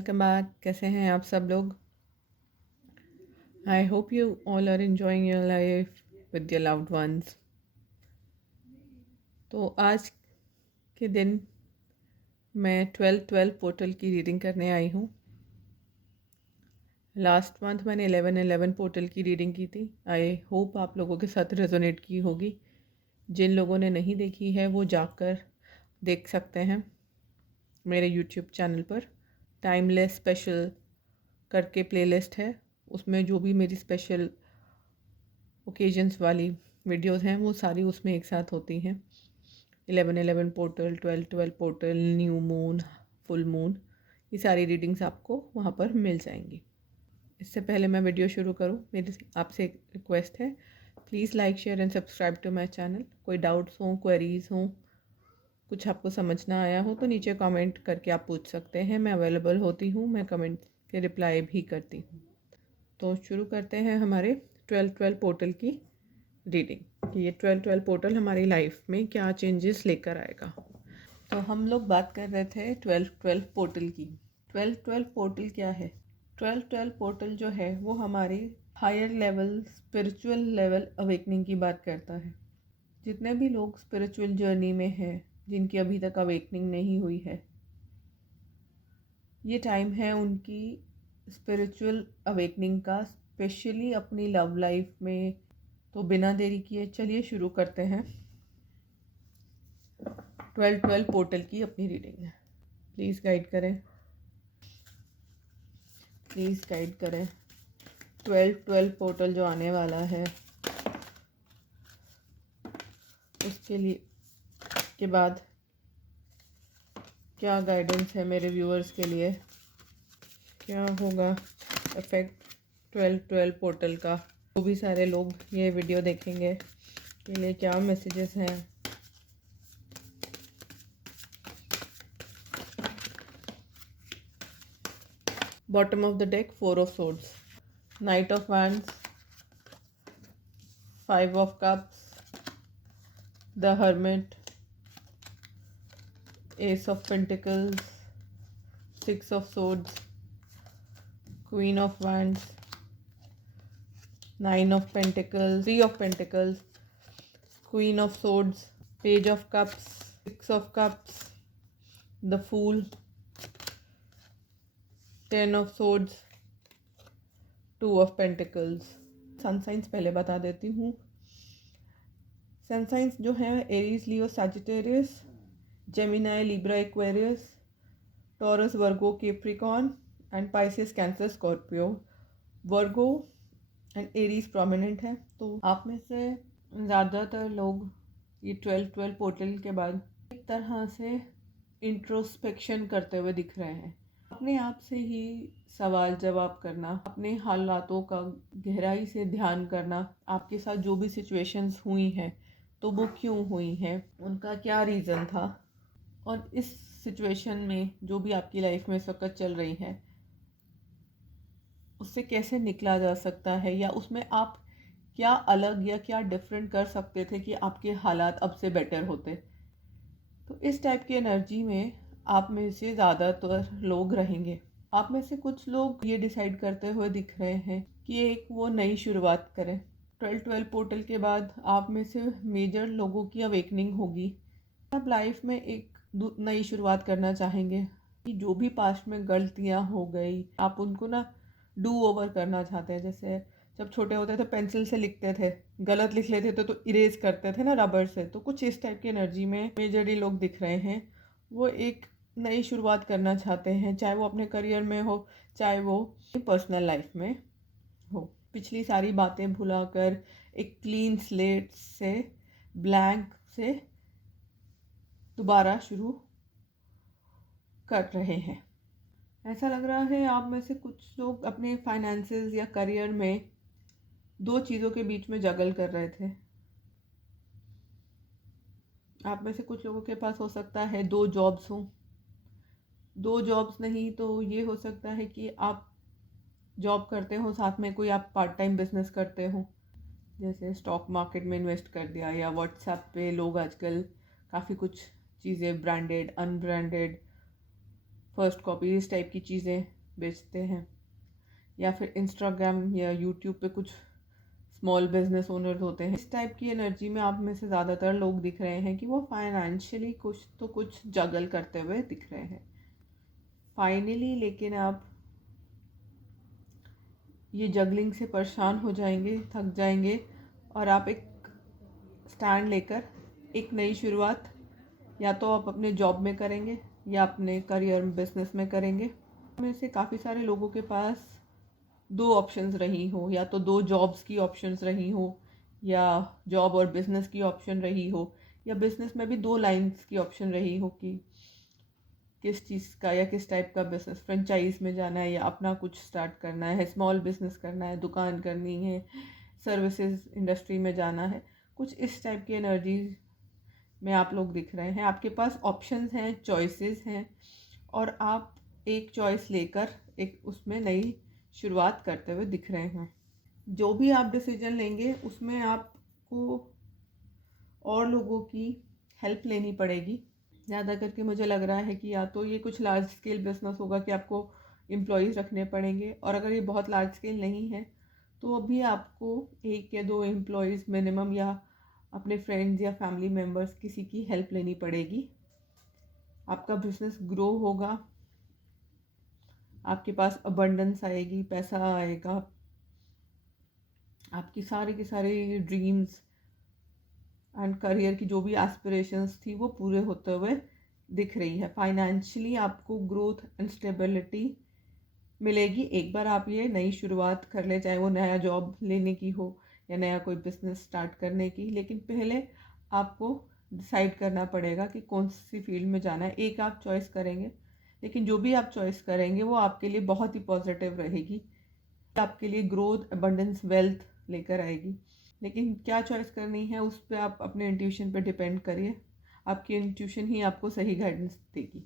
Welcome back. कैसे हैं आप सब लोग? I hope you all are enjoying your life with your loved ones. तो आज के दिन मैं 12-12 पोर्टल की रीडिंग करने आई हूँ। लास्ट मंथ मैंने 11-11 पोर्टल की रीडिंग की थी। आई होप आप लोगों के साथ रेजोनेट की होगी। जिन लोगों ने नहीं देखी है वो जाकर देख सकते हैं मेरे यूट्यूब चैनल पर। टाइमलेस स्पेशल करके प्लेलिस्ट है, उसमें जो भी मेरी स्पेशल ओकेजन्स वाली वीडियोस हैं वो सारी उसमें एक साथ होती हैं। 11-11 portal, 12-12 portal, new moon, full moon, ये सारी रीडिंग्स आपको वहाँ पर मिल जाएंगी। इससे पहले मैं वीडियो शुरू करूँ, मेरी आपसे एक रिक्वेस्ट है, please like share and subscribe to my channel. कोई डाउट्स हों, क्वेरीज हों, कुछ आपको समझ ना आया हो तो नीचे कमेंट करके आप पूछ सकते हैं। मैं अवेलेबल होती हूँ, मैं कमेंट के रिप्लाई भी करती हूँ। तो शुरू करते हैं हमारे 12-12 पोर्टल की रीडिंग कि ये 12-12 पोर्टल हमारी लाइफ में क्या चेंजेस लेकर आएगा। तो हम लोग बात कर रहे थे 12-12 पोर्टल की। 12-12 पोर्टल क्या है? 12-12 पोर्टल जो है वो हमारी higher level spiritual level awakening की बात करता है। जितने भी लोग स्पिरिचुअल जर्नी में हैं, जिनकी अभी तक अवेकनिंग नहीं हुई है, ये टाइम है उनकी स्पिरिचुअल अवेकनिंग का, स्पेशली अपनी लव लाइफ में। तो बिना देरी किए चलिए शुरू करते हैं 12-12 पोर्टल की अपनी रीडिंग। प्लीज़ गाइड करें, प्लीज़ गाइड करें। 12-12 पोर्टल जो आने वाला है उसके लिए के बाद क्या गाइडेंस है मेरे व्यूअर्स के लिए, क्या होगा इफेक्ट 12-12 पोर्टल का। जो भी सारे लोग ये वीडियो देखेंगे के लिए क्या मैसेजेस हैं। Bottom of the deck 4 of swords, knight of wands, 5 of cups, the hermit, ace of pentacles, 6 of swords, queen of wands, 9 of pentacles, 3 of pentacles, queen of swords, page of cups, 6 of cups, the fool, 10 of swords, 2 of pentacles. Sun signs पहले बता देती हूँ। Sun signs जो है Aries, Leo, Sagittarius, Gemini, Libra, Aquarius, Taurus, Virgo, Capricorn and Pisces, cancer, Scorpio. Virgo and Aries prominent है। तो आप में से ज़्यादातर लोग ये 12-12 पोर्टल के बाद एक तरह से इंट्रोस्पेक्शन करते हुए दिख रहे हैं। अपने आप से ही सवाल जवाब करना, अपने हालातों का गहराई से ध्यान करना, आपके साथ जो भी सिचुएशंस हुई हैं तो वो क्यों हुई हैं, उनका क्या रीज़न था, और इस सिचुएशन में जो भी आपकी लाइफ में इस वक्त चल रही है उससे कैसे निकला जा सकता है, या उसमें आप क्या अलग या क्या डिफरेंट कर सकते थे कि आपके हालात अब से बेटर होते। तो इस टाइप की एनर्जी में आप में से ज़्यादातर लोग रहेंगे। आप में से कुछ लोग ये डिसाइड करते हुए दिख रहे हैं कि एक वो नई शुरुआत करें। 12-12 पोर्टल के बाद आप में से मेजर लोगों की अवेकनिंग होगी। आप लाइफ में एक नई शुरुआत करना चाहेंगे कि जो भी पास्ट में गलतियां हो गई आप उनको ना डू ओवर करना चाहते हैं। जैसे जब छोटे होते थे पेंसिल से लिखते थे, गलत लिख लेते थे तो इरेज करते थे ना रबर से। तो कुछ इस टाइप की एनर्जी में मेजरली लोग दिख रहे हैं। वो एक नई शुरुआत करना चाहते हैं, चाहे वो अपने करियर में हो, चाहे वो पर्सनल लाइफ में हो। पिछली सारी बातें भुलाकर एक क्लीन स्लेट से, ब्लैंक से दोबारा शुरू कर रहे हैं। ऐसा लग रहा है आप में से कुछ लोग अपने फाइनेंसेस या करियर में दो चीज़ों के बीच में जगल कर रहे थे। आप में से कुछ लोगों के पास हो सकता है 2 जॉब्स हों। 2 जॉब्स नहीं तो ये हो सकता है कि आप जॉब करते हो, साथ में कोई आप पार्ट टाइम बिजनेस करते हो, जैसे स्टॉक मार्केट में इन्वेस्ट कर दिया, या व्हाट्सएप पे लोग आजकल काफ़ी कुछ चीज़ें ब्रांडेड, अनब्रांडेड फर्स्ट कॉपी इस टाइप की चीज़ें बेचते हैं, या फिर इंस्टाग्राम या यूट्यूब पे कुछ स्मॉल बिजनेस ओनर्स होते हैं। इस टाइप की एनर्जी में आप में से ज़्यादातर लोग दिख रहे हैं कि वो फाइनेंशियली कुछ जगल करते हुए दिख रहे हैं फाइनली, लेकिन आप ये जगलिंग से परेशान हो जाएंगे, थक जाएंगे, और आप एक स्टैंड लेकर एक नई शुरुआत या तो आप अपने जॉब में करेंगे या अपने करियर बिजनेस में करेंगे। में से काफ़ी सारे लोगों के पास दो ऑप्शंस रही हो, या तो दो जॉब्स की ऑप्शंस रही हो, या जॉब और बिजनेस की ऑप्शन रही हो, या बिजनेस में भी दो लाइंस की ऑप्शन रही हो कि किस चीज़ का या किस टाइप का बिजनेस, फ्रेंचाइज में जाना है या अपना कुछ स्टार्ट करना है, स्मॉल बिजनेस करना है, दुकान करनी है, सर्विसेज इंडस्ट्री में जाना है। कुछ इस टाइप की एनर्जी में आप लोग दिख रहे हैं। आपके पास ऑप्शंस हैं, चॉइसेस हैं, और आप एक चॉइस लेकर एक उसमें नई शुरुआत करते हुए दिख रहे हैं। जो भी आप डिसीजन लेंगे उसमें आपको और लोगों की हेल्प लेनी पड़ेगी। ज़्यादा करके मुझे लग रहा है कि या तो ये कुछ लार्ज स्केल बिजनेस होगा कि आपको एम्प्लॉयज़ रखने पड़ेंगे, और अगर ये बहुत लार्ज स्केल नहीं है तो अभी आपको एक या दो एम्प्लॉयज़ मिनिमम या अपने फ्रेंड्स या फैमिली मेम्बर्स किसी की हेल्प लेनी पड़ेगी। आपका बिजनेस ग्रो होगा, आपके पास अबंडेंस आएगी, पैसा आएगा, आपकी सारी की सारी ड्रीम्स एंड करियर की जो भी एस्पिरेशंस थी वो पूरे होते हुए दिख रही है। फाइनेंशियली आपको ग्रोथ एंड स्टेबिलिटी मिलेगी एक बार आप ये नई शुरुआत कर ले, चाहे वो नया जॉब लेने की हो या नया कोई बिजनेस स्टार्ट करने की। लेकिन पहले आपको डिसाइड करना पड़ेगा कि कौन सी फील्ड में जाना है। एक आप चॉइस करेंगे, लेकिन जो भी आप चॉइस करेंगे वो आपके लिए बहुत ही पॉजिटिव रहेगी, आपके लिए ग्रोथ, अबंडेंस, वेल्थ लेकर आएगी। लेकिन क्या चॉइस करनी है उस पर आप अपने इंट्यूशन पे डिपेंड करिए। आपकी इंट्यूशन ही आपको सही गाइडेंस देगी।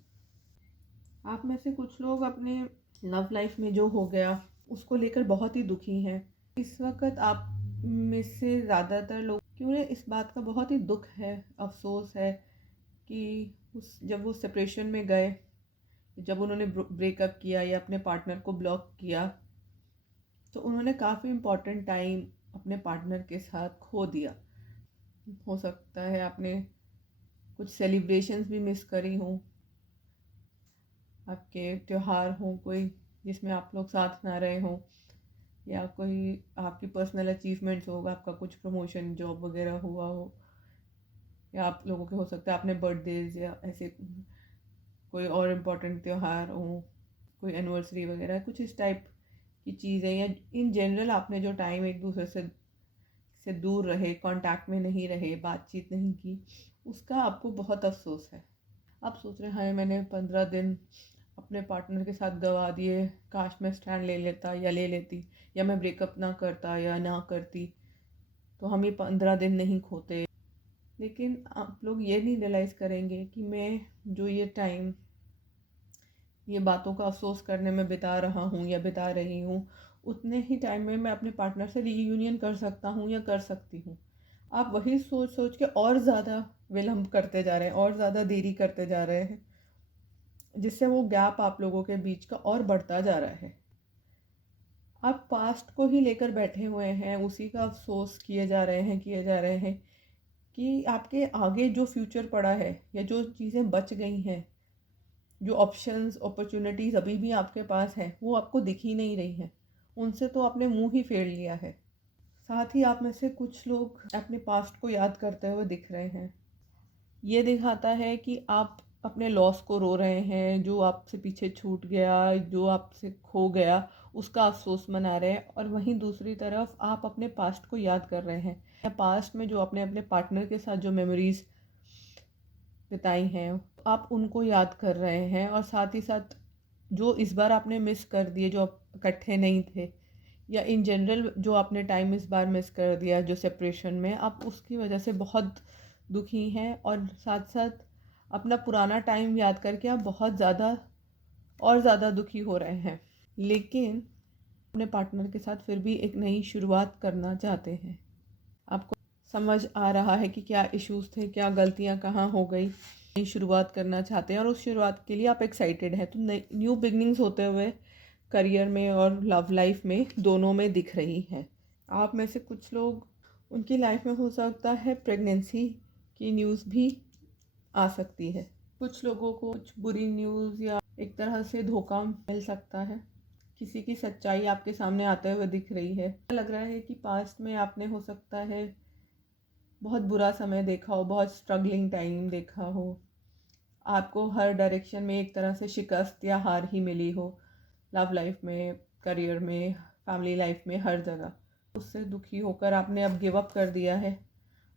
आप में से कुछ लोग अपने लव लाइफ में जो हो गया उसको लेकर बहुत ही दुखी हैं। इस वक्त आप में से ज़्यादातर लोग क्यों इस बात का बहुत ही दुख है, अफसोस है कि जब वो सेपरेशन में गए, जब उन्होंने ब्रेकअप किया या अपने पार्टनर को ब्लॉक किया, तो उन्होंने काफ़ी इम्पोर्टेंट टाइम अपने पार्टनर के साथ खो दिया। हो सकता है आपने कुछ सेलिब्रेशंस भी मिस करी हों, आपके त्यौहार हों कोई जिसमें आप लोग साथ ना रहे हों, या कोई आपकी पर्सनल अचीवमेंट्स होगा, आपका कुछ प्रमोशन जॉब वगैरह हुआ हो, या आप लोगों के हो सकता है आपने बर्थडेज या ऐसे कोई और इम्पोर्टेंट त्यौहार हो, कोई एनिवर्सरी वगैरह, कुछ इस टाइप की चीज़ें, या इन जनरल आपने जो टाइम एक दूसरे से दूर रहे, कांटेक्ट में नहीं रहे, बातचीत नहीं की, उसका आपको बहुत अफसोस है। आप सोच रहे हैं मैंने 15 दिन अपने पार्टनर के साथ गवा दिए, काश मैं स्टैंड ले लेता या ले लेती, या मैं ब्रेकअप ना करता या ना करती तो हम ये 15 दिन नहीं खोते। लेकिन आप लोग ये नहीं रियलाइज़ करेंगे कि मैं जो ये टाइम ये बातों का अफसोस करने में बिता रहा हूँ या बिता रही हूँ, उतने ही टाइम में मैं अपने पार्टनर से रीयूनियन कर सकता हूँ या कर सकती हूँ। आप वही सोच सोच के और ज़्यादा विलम्ब करते जा रहे हैं, और ज़्यादा देरी करते जा रहे हैं, जिससे वो गैप आप लोगों के बीच का और बढ़ता जा रहा है। आप पास्ट को ही लेकर बैठे हुए हैं, उसी का अफसोस किए जा रहे हैं कि आपके आगे जो फ्यूचर पड़ा है या जो चीज़ें बच गई हैं, जो ऑप्शंस, अपॉर्चुनिटीज़ अभी भी आपके पास हैं, वो आपको दिख ही नहीं रही हैं। उनसे तो आपने मुंह ही फेर लिया है। साथ ही आप में से कुछ लोग अपने पास्ट को याद करते हुए दिख रहे हैं। ये दिखाता है कि आप अपने लॉस को रो रहे हैं, जो आपसे पीछे छूट गया, जो आपसे खो गया, उसका अफसोस मना रहे हैं। और वहीं दूसरी तरफ आप अपने पास्ट को याद कर रहे हैं। पास्ट में जो आपने अपने पार्टनर के साथ जो मेमोरीज़ बिताई हैं, आप उनको याद कर रहे हैं। और साथ ही साथ जो इस बार आपने मिस कर दिए, जो आप इकट्ठे नहीं थे, या इन जनरल जो आपने टाइम इस बार मिस कर दिया जो सेपरेशन में, आप उसकी वजह से बहुत दुखी हैं। और साथ साथ अपना पुराना टाइम याद करके आप बहुत ज़्यादा और ज़्यादा दुखी हो रहे हैं। लेकिन अपने पार्टनर के साथ फिर भी एक नई शुरुआत करना चाहते हैं। आपको समझ आ रहा है कि क्या इश्यूज़ थे, क्या गलतियाँ कहाँ हो गई, नई शुरुआत करना चाहते हैं और उस शुरुआत के लिए आप एक्साइटेड हैं। तो न्यू बिगनिंग्स होते हुए करियर में और लव लाइफ में दोनों में दिख रही है। आप में से कुछ लोग, उनकी लाइफ में हो सकता है प्रेगनेंसी की न्यूज़ भी आ सकती है। कुछ लोगों को कुछ बुरी न्यूज़ या एक तरह से धोखा मिल सकता है। किसी की सच्चाई आपके सामने आते हुए दिख रही है। लग रहा है कि पास्ट में आपने हो सकता है बहुत बुरा समय देखा हो, बहुत स्ट्रगलिंग टाइम देखा हो, आपको हर डायरेक्शन में एक तरह से शिकस्त या हार ही मिली हो, लव लाइफ में, करियर में, फैमिली लाइफ में, हर जगह। उससे दुखी होकर आपने अब गिव अप कर दिया है।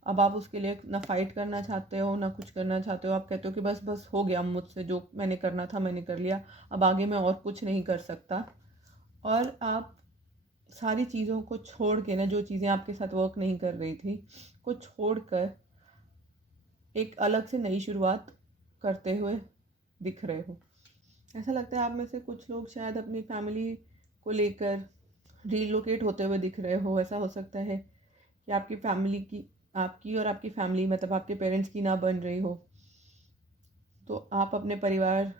अब आप उसके लिए ना फाइट करना चाहते हो ना कुछ करना चाहते हो। आप कहते हो कि बस बस हो गया मुझसे, जो मैंने करना था मैंने कर लिया, अब आगे मैं और कुछ नहीं कर सकता। और आप सारी चीज़ों को छोड़ के ना, जो चीज़ें आपके साथ वर्क नहीं कर रही थी, को छोड़ कर एक अलग से नई शुरुआत करते हुए दिख रहे हो। ऐसा लगता है आप में से कुछ लोग शायद अपनी फैमिली को लेकर रीलोकेट होते हुए दिख रहे हो। ऐसा हो सकता है कि आपकी फैमिली की, आपकी और आपकी फैमिली मतलब आपके पेरेंट्स की ना बन रही हो, तो आप अपने परिवार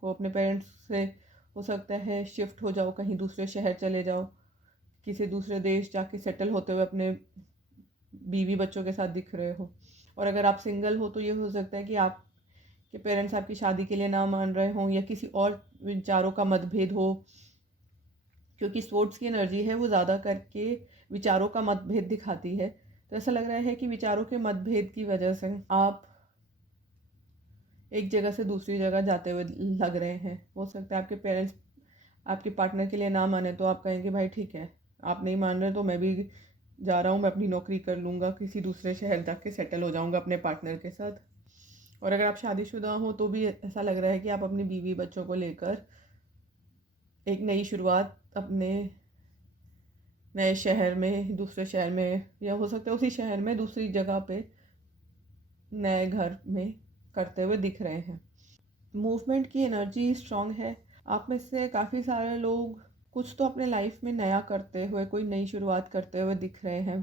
को, अपने पेरेंट्स से हो सकता है शिफ्ट हो जाओ, कहीं दूसरे शहर चले जाओ, किसी दूसरे देश जाके सेटल होते हुए अपने बीवी बच्चों के साथ दिख रहे हो। और अगर आप सिंगल हो तो ये हो सकता है कि आपके पेरेंट्स आपकी शादी के लिए ना मान रहे हों या किसी और विचारों का मतभेद हो, क्योंकि स्पोर्ट्स की एनर्जी है वो ज़्यादा करके विचारों का मतभेद दिखाती है। तो ऐसा लग रहा है कि विचारों के मतभेद की वजह से आप एक जगह से दूसरी जगह जाते हुए लग रहे हैं। हो सकता है आपके पेरेंट्स आपके पार्टनर के लिए ना माने तो आप कहेंगे भाई ठीक है, आप नहीं मान रहे तो मैं भी जा रहा हूँ, मैं अपनी नौकरी कर लूँगा, किसी दूसरे शहर जाके सेटल हो जाऊँगा अपने पार्टनर के साथ। और अगर आप शादीशुदा हो तो भी ऐसा लग रहा है कि आप अपनी बीवी बच्चों को लेकर एक नई शुरुआत अपने नए शहर में, दूसरे शहर में, या हो सकता है उसी शहर में दूसरी जगह पे नए घर में करते हुए दिख रहे हैं। मूवमेंट की एनर्जी स्ट्रॉन्ग है। आप में से काफ़ी सारे लोग कुछ तो अपने लाइफ में नया करते हुए, कोई नई शुरुआत करते हुए दिख रहे हैं।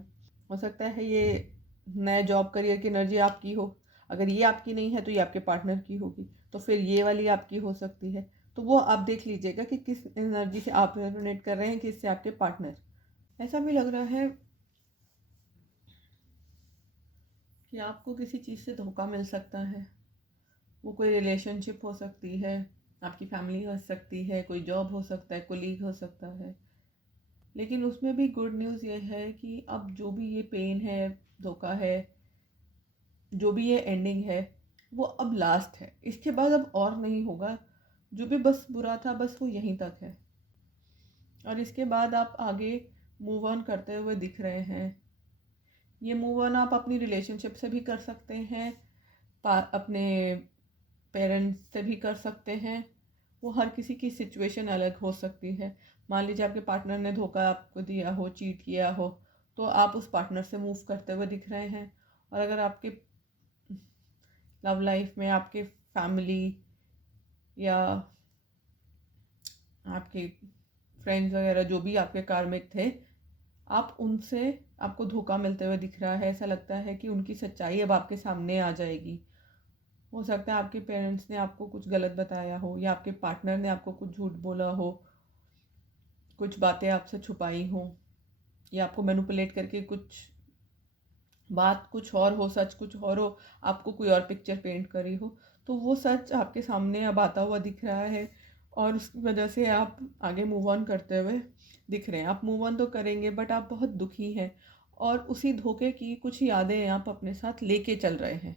हो सकता है ये नए जॉब करियर की एनर्जी आपकी हो। अगर ये आपकी नहीं है तो ये आपके पार्टनर की होगी, तो फिर ये वाली आपकी हो सकती है। तो वो आप देख लीजिएगा कि किस एनर्जी से आप रेजोनेट कर रहे हैं, किससे आपके पार्टनर। ऐसा भी लग रहा है कि आपको किसी चीज़ से धोखा मिल सकता है। वो कोई रिलेशनशिप हो सकती है, आपकी फैमिली हो सकती है, कोई जॉब हो सकता है, कोलीग हो सकता है। लेकिन उसमें भी गुड न्यूज़ ये है कि अब जो भी ये पेन है, धोखा है, जो भी ये एंडिंग है, वो अब लास्ट है। इसके बाद अब और नहीं होगा। जो भी बस बुरा था बस वो यहीं तक है। और इसके बाद आप आगे मूव ऑन करते हुए दिख रहे हैं। ये मूव ऑन आप अपनी रिलेशनशिप से भी कर सकते हैं, अपने पेरेंट्स से भी कर सकते हैं। वो हर किसी की सिचुएशन अलग हो सकती है। मान लीजिए आपके पार्टनर ने धोखा आपको दिया हो, चीट किया हो, तो आप उस पार्टनर से मूव करते हुए दिख रहे हैं। और अगर आपके लव लाइफ में आपके फैमिली या आपके फ्रेंड्स वगैरह जो भी आपके कार्मिक थे, आप उनसे, आपको धोखा मिलते हुए दिख रहा है। ऐसा लगता है कि उनकी सच्चाई अब आपके सामने आ जाएगी। हो सकता है आपके पेरेंट्स ने आपको कुछ गलत बताया हो, या आपके पार्टनर ने आपको कुछ झूठ बोला हो, कुछ बातें आपसे छुपाई हो, या आपको मैनिपुलेट करके कुछ बात कुछ और हो, सच कुछ और हो, आपको कोई और पिक्चर पेंट करी हो। तो वो सच आपके सामने अब आता हुआ दिख रहा है और उसकी वजह से आप आगे मूव ऑन करते हुए दिख रहे हैं। आप मूव ऑन तो करेंगे बट आप बहुत दुखी हैं और उसी धोखे की कुछ यादें आप अपने साथ लेके चल रहे हैं।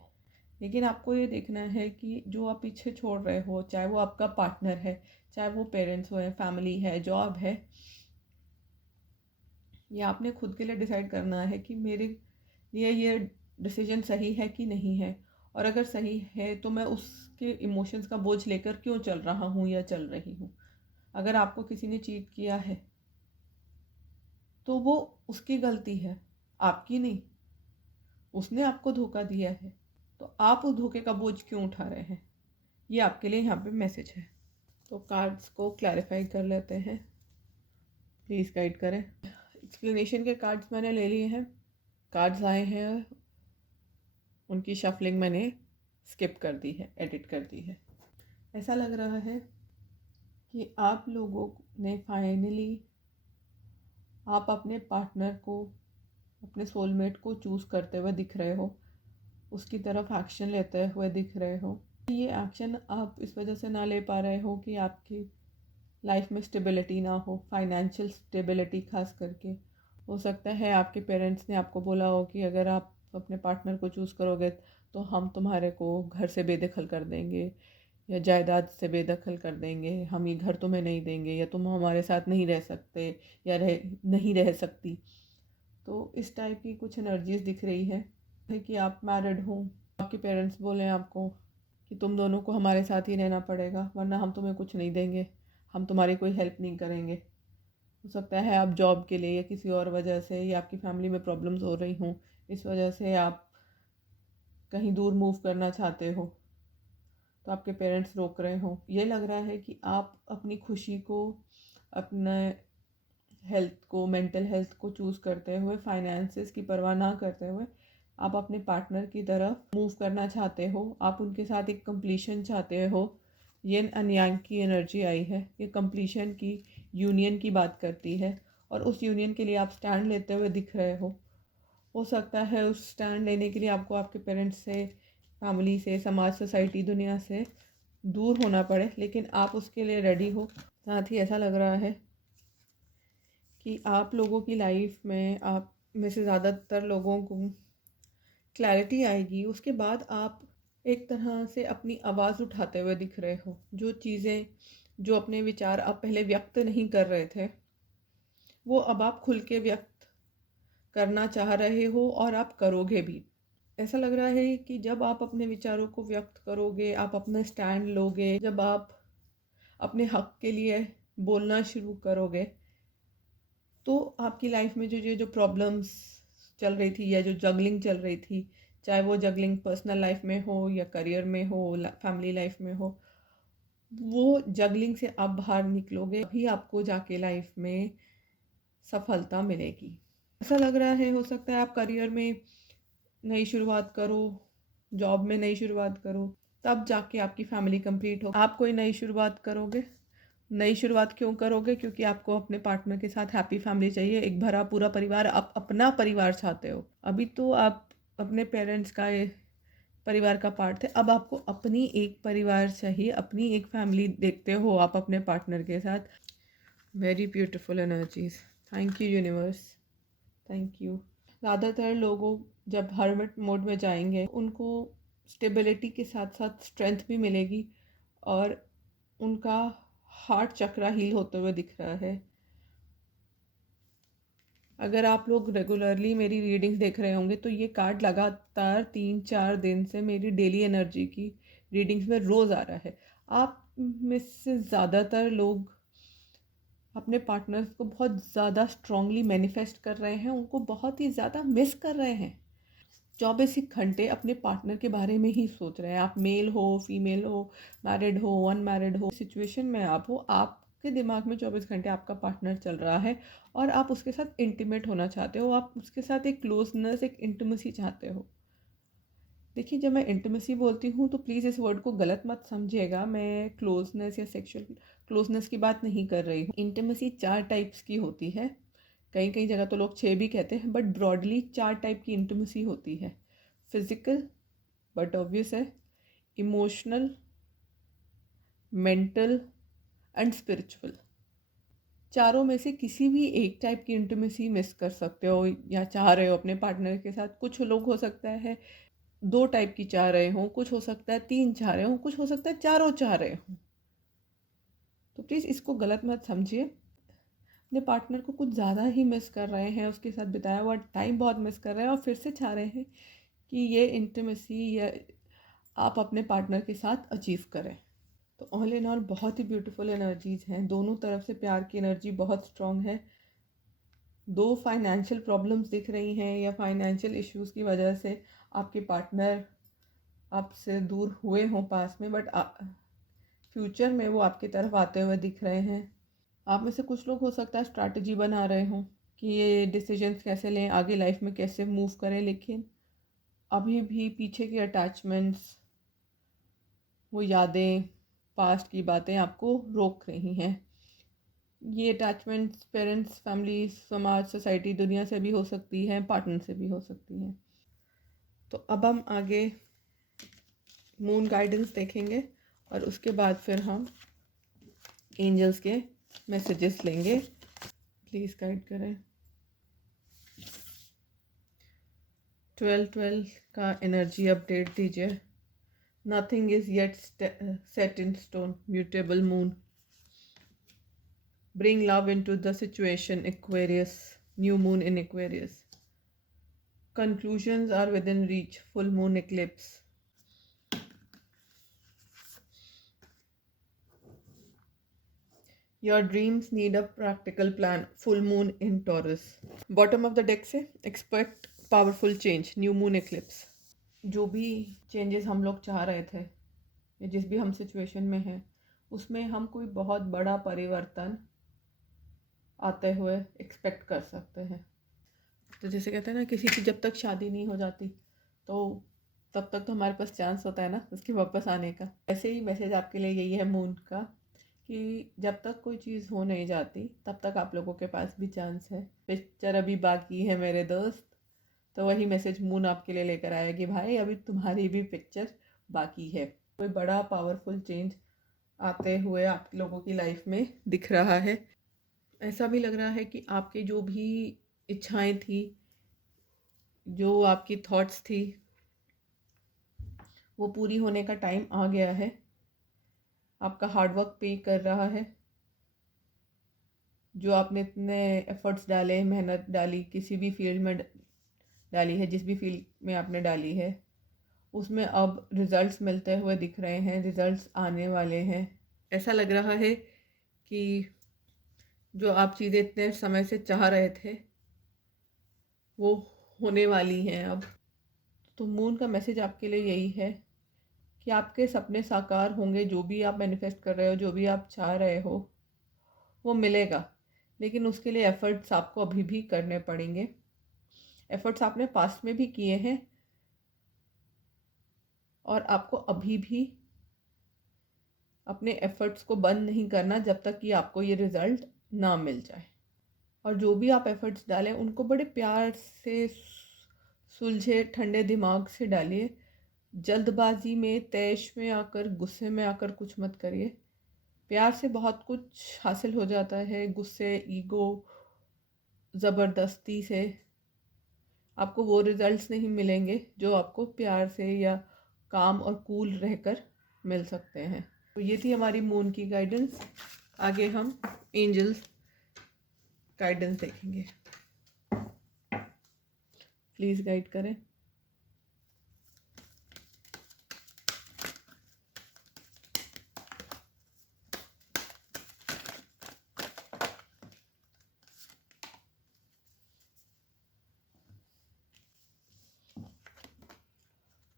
लेकिन आपको ये देखना है कि जो आप पीछे छोड़ रहे हो, चाहे वो आपका पार्टनर है, चाहे वो पेरेंट्स हो, फैमिली है, जॉब है, ये आपने खुद के लिए डिसाइड करना है कि मेरे लिए ये डिसीजन सही है कि नहीं है। और अगर सही है तो मैं उसके इमोशंस का बोझ लेकर क्यों चल रहा हूँ या चल रही हूँ। अगर आपको किसी ने चीट किया है तो वो उसकी गलती है, आपकी नहीं। उसने आपको धोखा दिया है तो आप उस धोखे का बोझ क्यों उठा रहे हैं। ये आपके लिए यहाँ पे मैसेज है। तो कार्ड्स को क्लैरिफाई कर लेते हैं, प्लीज़ गाइड करें। एक्सप्लेनेशन के कार्ड्स मैंने ले लिए हैं, कार्ड्स आए हैं, उनकी शफलिंग मैंने स्किप कर दी है, एडिट कर दी है। ऐसा लग रहा है कि आप लोगों ने फाइनली आप अपने पार्टनर को, अपने सोलमेट को चूज़ करते हुए दिख रहे हो, उसकी तरफ एक्शन लेते हुए दिख रहे हो। ये एक्शन आप इस वजह से ना ले पा रहे हो कि आपकी लाइफ में स्टेबिलिटी ना हो, फाइनेंशियल स्टेबिलिटी खास करके। हो सकता है आपके पेरेंट्स ने आपको बोला हो कि अगर आप अपने पार्टनर को चूज़ करोगे तो हम तुम्हारे को घर से बेदखल कर देंगे या जायदाद से बेदखल कर देंगे, हम ये घर तुम्हें नहीं देंगे, या तुम हमारे साथ नहीं रह सकते या नहीं रह सकती। तो इस टाइप की कुछ एनर्जीज दिख रही है कि आप मैरिड हो, आपके पेरेंट्स बोलें आपको कि तुम दोनों को हमारे साथ ही रहना पड़ेगा वरना हम तुम्हें कुछ नहीं देंगे, हम तुम्हारी कोई हेल्प नहीं करेंगे। हो सकता है आप जॉब के लिए या किसी और वजह से, या आपकी फैमिली में प्रॉब्लम्स हो रही हों, इस वजह से आप कहीं दूर मूव करना चाहते हो तो आपके पेरेंट्स रोक रहे हों। ये लग रहा है कि आप अपनी खुशी को, अपने हेल्थ को, मेंटल हेल्थ को चूज़ करते हुए, फाइनेंसेस की परवाह ना करते हुए आप अपने पार्टनर की तरफ मूव करना चाहते हो। आप उनके साथ एक कंप्लीशन चाहते हो। यिन एंड यांग की एनर्जी आई है, ये कंप्लीशन की, यूनियन की बात करती है, और उस यूनियन के लिए आप स्टैंड लेते हुए दिख रहे हो। सकता है उस स्टैंड लेने के लिए आपको आपके पेरेंट्स से, फैमिली से, समाज, सोसाइटी, दुनिया से दूर होना पड़े, लेकिन आप उसके लिए रेडी हो। साथ ही ऐसा लग रहा है कि आप लोगों की लाइफ में, आप में से ज़्यादातर लोगों को क्लैरिटी आएगी। उसके बाद आप एक तरह से अपनी आवाज़ उठाते हुए दिख रहे हो। जो चीज़ें, जो अपने विचार आप पहले व्यक्त नहीं कर रहे थे, वो अब आप खुल के व्यक्त करना चाह रहे हो, और आप करोगे भी। ऐसा लग रहा है कि जब आप अपने विचारों को व्यक्त करोगे, आप अपना स्टैंड लोगे, जब आप अपने हक के लिए बोलना शुरू करोगे, तो आपकी लाइफ में जो प्रॉब्लम्स चल रही थी, या जो जगलिंग चल रही थी, चाहे वो जगलिंग पर्सनल लाइफ में हो या करियर में हो, फैमिली लाइफ में हो, वो जगलिंग से आप बाहर निकलोगे, अभी आपको जाके लाइफ में सफलता मिलेगी। ऐसा लग रहा है, हो सकता है आप करियर में नई शुरुआत करो, जॉब में नई शुरुआत करो, तब जाके आपकी फैमिली कंप्लीट हो। आप कोई नई शुरुआत करोगे। नई शुरुआत क्यों करोगे? क्योंकि आपको अपने पार्टनर के साथ हैप्पी फैमिली चाहिए, एक भरा पूरा परिवार, आप अपना परिवार चाहते हो। अभी तो आप अपने पेरेंट्स का परिवार का पार्ट थे, अब आपको अपनी एक परिवार चाहिए, अपनी एक फैमिली देखते हो आप अपने पार्टनर के साथ। Very beautiful energies. Thank you universe, thank you. ज़्यादातर लोगों जब हर्मिट मोड में जाएंगे, उनको स्टेबिलिटी के साथ साथ स्ट्रेंथ भी मिलेगी, और उनका हार्ट चक्रा हील होते हुए दिख रहा है। अगर आप लोग रेगुलरली मेरी रीडिंग्स देख रहे होंगे तो ये कार्ड लगातार 3-4 दिन से मेरी डेली एनर्जी की रीडिंग्स में रोज़ आ रहा है। आप में से ज़्यादातर लोग अपने पार्टनर्स को बहुत ज़्यादा स्ट्रांगली मैनिफेस्ट कर रहे हैं, उनको बहुत ही ज़्यादा मिस कर रहे हैं। 24 ही घंटे अपने पार्टनर के बारे में ही सोच रहे हैं। आप मेल हो, फीमेल हो, मैरिड हो, अनमैरिड हो, सिचुएशन में आप हो, आपके दिमाग में 24 घंटे आपका पार्टनर चल रहा है, और आप उसके साथ इंटीमेट होना चाहते हो। आप उसके साथ एक क्लोजनेस, एक इंटीमेसी चाहते हो। देखिए, जब मैं इंटीमेसी बोलती हूँ तो प्लीज़ इस वर्ड को गलत मत समझिएगा। मैं क्लोजनेस या सेक्सुअल क्लोजनेस की बात नहीं कर रही हूँ। इंटीमेसी 4 टाइप्स की होती है, कई कई जगह तो लोग 6 भी कहते हैं, बट ब्रॉडली 4 टाइप की इंटीमेसी होती है। फिज़िकल, बट ऑब्वियस है, इमोशनल, मेंटल एंड स्पिरिचुअल। चारों में से किसी भी एक टाइप की इंटीमेसी मिस कर सकते हो या चाह रहे हो अपने पार्टनर के साथ। कुछ लोग हो सकता है 2 टाइप की चाह रहे हों, कुछ हो सकता है 3 चाह रहे हों, कुछ हो सकता है चारों चाह रहे हों। तो प्लीज़ इसको गलत मत समझिए। अपने पार्टनर को कुछ ज़्यादा ही मिस कर रहे हैं, उसके साथ बिताया हुआ टाइम बहुत मिस कर रहे हैं, और फिर से चाह रहे हैं कि ये इंटीमेसी या आप अपने पार्टनर के साथ अचीव करें। तो ऑल इन ऑल बहुत ही ब्यूटीफुल एनर्जीज़ हैं। दोनों तरफ से प्यार की एनर्जी बहुत स्ट्रॉन्ग है। 2 फाइनेंशियल प्रॉब्लम्स दिख रही हैं, या फाइनेंशियल इश्यूज़ की वजह से आपके पार्टनर आपसे दूर हुए हों पास में, बट फ्यूचर में वो आपकी तरफ आते हुए दिख रहे हैं। आप में से कुछ लोग हो सकता है स्ट्रैटेजी बना रहे हों कि ये डिसीजंस कैसे लें, आगे लाइफ में कैसे मूव करें, लेकिन अभी भी पीछे के अटैचमेंट्स, वो यादें, पास्ट की बातें आपको रोक रही हैं। ये अटैचमेंट्स पेरेंट्स, फैमिली, समाज, सोसाइटी, दुनिया से भी हो सकती है, पार्टनर से भी हो सकती है। तो अब हम आगे मून गाइडेंस देखेंगे और उसके बाद फिर हम एंजल्स के मैसेजेस लेंगे। प्लीज़ गाइड करें। 12-12 का एनर्जी अपडेट दीजिए। Nothing is yet set in stone, mutable moon. Bring love into the situation, Aquarius. New moon in Aquarius. Conclusions are within reach. Full moon eclipse. Your dreams need a practical plan. Full moon in Taurus. Bottom of the deck से expect powerful change. New moon eclipse. जो भी changes हम लोग चाह रहे थे या जिस भी हम सिचुएशन में हैं उसमें हम कोई बहुत बड़ा परिवर्तन आते हुए एक्सपेक्ट कर सकते हैं। तो जैसे कहते हैं ना, किसी की जब तक शादी नहीं हो जाती तो तब तक तो हमारे पास चांस होता है ना उसके वापस आने का। ऐसे ही मैसेज आपके लिए यही है मून का कि जब तक कोई चीज़ हो नहीं जाती तब तक आप लोगों के पास भी चांस है। पिक्चर अभी बाकी है मेरे दोस्त। तो वही मैसेज मून आपके लिए लेकर आया कि भाई अभी तुम्हारी भी पिक्चर बाकी है। कोई बड़ा पावरफुल चेंज आते हुए आप लोगों की लाइफ में दिख रहा है। ऐसा भी लग रहा है कि आपकी जो भी इच्छाएं थी, जो आपकी थॉट्स थी, वो पूरी होने का टाइम आ गया है। आपका हार्डवर्क पे कर रहा है। जो आपने इतने एफर्ट्स डाले, मेहनत डाली, किसी भी फील्ड में डाली है, जिस भी फील्ड में आपने डाली है उसमें अब रिज़ल्ट्स मिलते हुए दिख रहे हैं। रिज़ल्ट्स आने वाले हैं। ऐसा लग रहा है कि जो आप चीज़ें इतने समय से चाह रहे थे वो होने वाली हैं अब। तो मून का मैसेज आपके लिए यही है कि आपके सपने साकार होंगे। जो भी आप मैनिफेस्ट कर रहे हो, जो भी आप चाह रहे हो वो मिलेगा, लेकिन उसके लिए एफ़र्ट्स आपको अभी भी करने पड़ेंगे। एफ़र्ट्स आपने पास्ट में भी किए हैं और आपको अभी भी अपने एफ़र्ट्स को बंद नहीं करना जब तक कि आपको ये रिज़ल्ट ना मिल जाए। और जो भी आप एफ़र्ट्स डालें उनको बड़े प्यार से, सुलझे ठंडे दिमाग से डालिए। जल्दबाजी में, तैश में आकर, गुस्से में आकर कुछ मत करिए। प्यार से बहुत कुछ हासिल हो जाता है। गुस्से, ईगो, ज़बरदस्ती से आपको वो रिज़ल्ट्स नहीं मिलेंगे जो आपको प्यार से या काम और कूल रहकर मिल सकते हैं। तो ये थी हमारी मून की गाइडेंस। आगे हम एंजल्स गाइडेंस देखेंगे। प्लीज़ गाइड करें।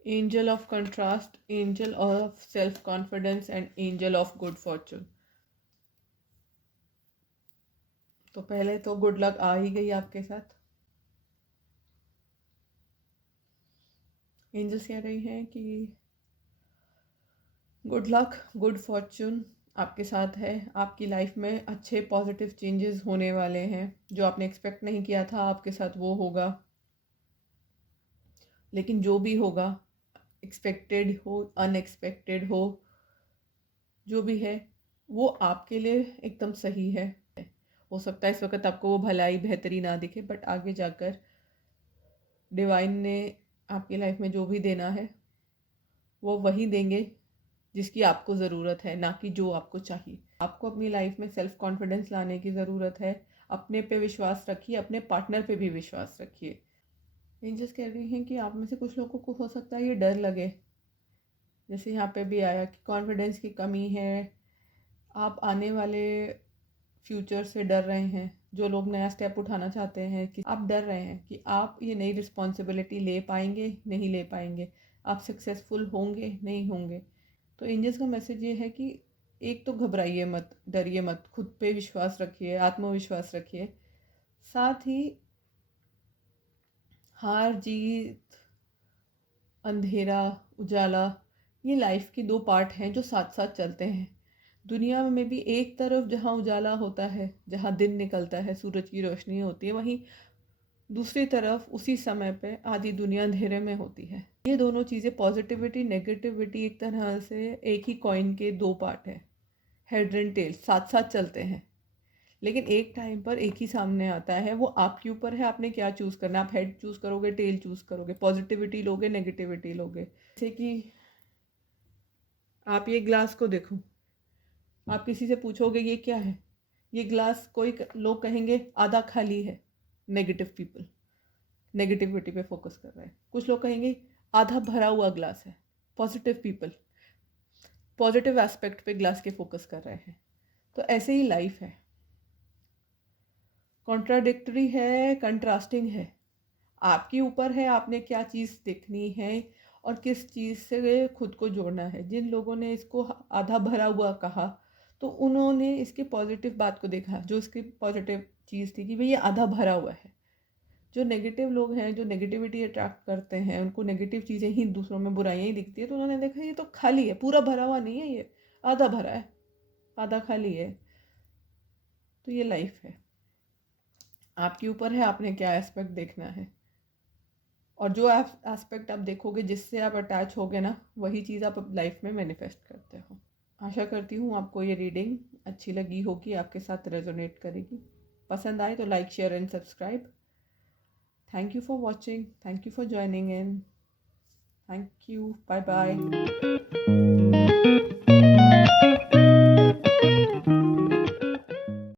Angel of contrast, angel of self confidence and angel of good Fortune. तो पहले तो गुड लक आ ही गई आपके साथ। एंजल्स कह रही हैं कि गुड लक, गुड फॉर्चून आपके साथ है। आपकी लाइफ में अच्छे पॉजिटिव चेंजेस होने वाले हैं। जो आपने एक्सपेक्ट नहीं किया था आपके साथ वो होगा। लेकिन जो भी होगा, एक्सपेक्टेड हो, अनएक्सपेक्टेड जो भी है वो आपके लिए एकदम सही है। हो सकता है इस वक्त आपको वो भलाई बेहतरी ना दिखे, बट आगे जाकर डिवाइन ने आपकी लाइफ में जो भी देना है वो वही देंगे जिसकी आपको ज़रूरत है, ना कि जो आपको चाहिए। आपको अपनी लाइफ में सेल्फ कॉन्फिडेंस लाने की ज़रूरत है। अपने पे विश्वास रखिए, अपने पार्टनर पे भी विश्वास रखिए। एंजल्स कह रही हैं कि आप में से कुछ लोगों को हो सकता है ये डर लगे, जैसे यहाँ पे भी आया कि कॉन्फिडेंस की कमी है। आप आने वाले फ्यूचर से डर रहे हैं। जो लोग नया स्टेप उठाना चाहते हैं कि आप डर रहे हैं कि आप ये नई रिस्पॉन्सिबिलिटी ले पाएंगे, नहीं ले पाएंगे, आप सक्सेसफुल होंगे, नहीं होंगे। तो एंजल्स का मैसेज ये है कि एक तो घबराइए मत, डरिए मत, खुद पे विश्वास रखिए, आत्मविश्वास रखिए। साथ ही हार जीत, अंधेरा, उजाला, ये लाइफ के दो पार्ट हैं जो साथ साथ चलते हैं। दुनिया में भी एक तरफ जहाँ उजाला होता है, जहाँ दिन निकलता है, सूरज की रोशनी होती है, वहीं दूसरी तरफ उसी समय पे आधी दुनिया अंधेरे में होती है। ये दोनों चीज़ें, पॉजिटिविटी नेगेटिविटी, एक तरह से एक ही कॉइन के दो पार्ट है। हेड एंड टेल साथ साथ चलते हैं, लेकिन एक टाइम पर एक ही सामने आता है। वो आपके ऊपर है, आपने क्या चूज़ करना है। आप हेड चूज़ करोगे, टेल चूज़ करोगे, पॉजिटिविटी लोगे, नेगेटिविटी लोगे। जैसे कि आप ये ग्लास को देखो, आप किसी से पूछोगे ये क्या है, ये ग्लास, कोई लोग कहेंगे आधा खाली है, नेगेटिव पीपल नेगेटिविटी पे फोकस कर रहे हैं। कुछ लोग कहेंगे आधा भरा हुआ ग्लास है, पॉजिटिव पीपल पॉजिटिव एस्पेक्ट पे ग्लास के फोकस कर रहे हैं। तो ऐसे ही लाइफ है, कॉन्ट्राडिक्टरी है, कंट्रास्टिंग है। आपके ऊपर है, आपने क्या चीज़ देखनी है और किस चीज़ से खुद को जोड़ना है। जिन लोगों ने इसको आधा भरा हुआ कहा, तो उन्होंने इसके पॉजिटिव बात को देखा, जो इसकी पॉजिटिव चीज़ थी कि भाई ये आधा भरा हुआ है। जो नेगेटिव लोग हैं, जो नेगेटिविटी अट्रैक्ट करते हैं, उनको नेगेटिव चीज़ें ही, दूसरों में बुराइयाँ ही दिखती है, तो उन्होंने देखा ये तो खाली है, पूरा भरा हुआ नहीं है, ये आधा भरा है, आधा खाली है। तो ये लाइफ है, आपके ऊपर है, आपने क्या एस्पेक्ट देखना है। और जो एस्पेक्ट आप देखोगे, जिससे आप अटैच होगे ना, वही चीज़ आप लाइफ में मैनिफेस्ट करते हो। आशा करती हूँ आपको ये रीडिंग अच्छी लगी होगी, आपके साथ रेजोनेट करेगी। पसंद आए तो like, share and subscribe. Thank you for watching, thank you for joining in, thank you, bye bye.